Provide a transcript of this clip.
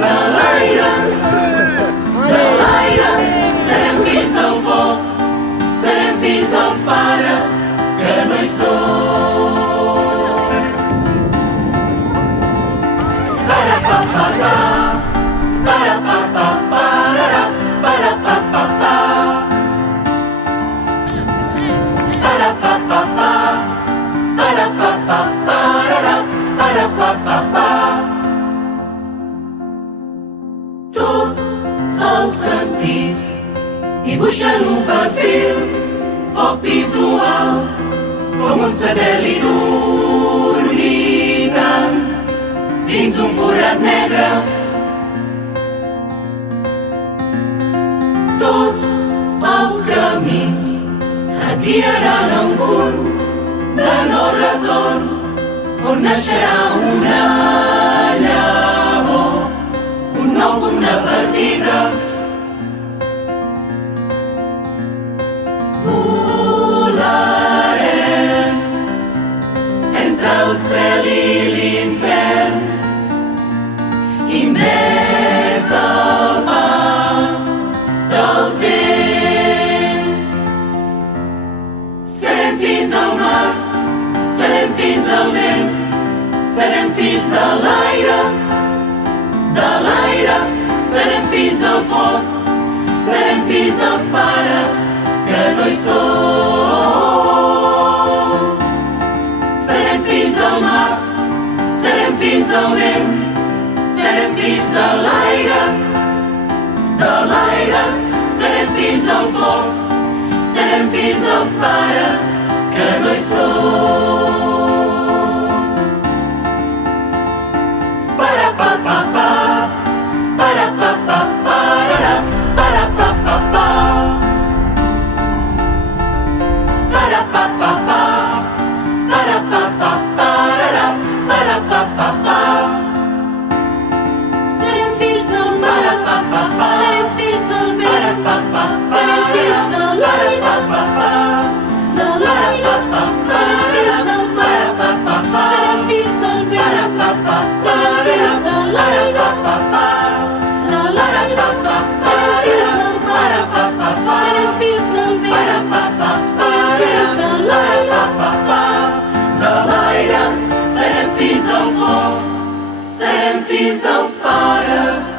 de l'aire, de l'aire. Serem fills del foc, serem fills dels pares que no hi són. Para-pa-pa-pa, para-pa-pa-pa-ra-ra, para-pa-pa-pa. Para-pa-pa-pa, para-pa-pa-pa-ra-ra, para-pa-pa-pa. Tots els sentits dibuixen un perfil poc visual, com un satèl·lit orbitant dins un forat negre. Tots els camins et guiaran a un punt de no retorn, on naixerà una llavor, un nou punt de partida. Volarem entre el cel i l'infern, immers al pas del temps. Serem fills del mar, serem fills del vent, serem fills de l'aire, de l'aire. Serem fills del foc, serem fills dels pares que no hi són. Serem fills del mar, serem fills del vent, serem fills de l'aire, de l'aire. Serem fills del foc, serem fills dels pares que no hi són. Para-pa-pa-pa, para-pa-pa-pa-ra-ra, para-pa-pa-pa. Para-pa-pa-pa, para-pa-pa-pa-ra-ra, para-pa-pa-pa. Serem fills del mar, serem fills del vent, serem fills de l'aire, de l'aire. Serem fills del mar, serem fills del vent, serem fills de l'aire, de l'aire. Serem fills del mar, serem fills del vent, serem fills de l'aire, de l'aire. Serem fills del foc, serem fills dels pares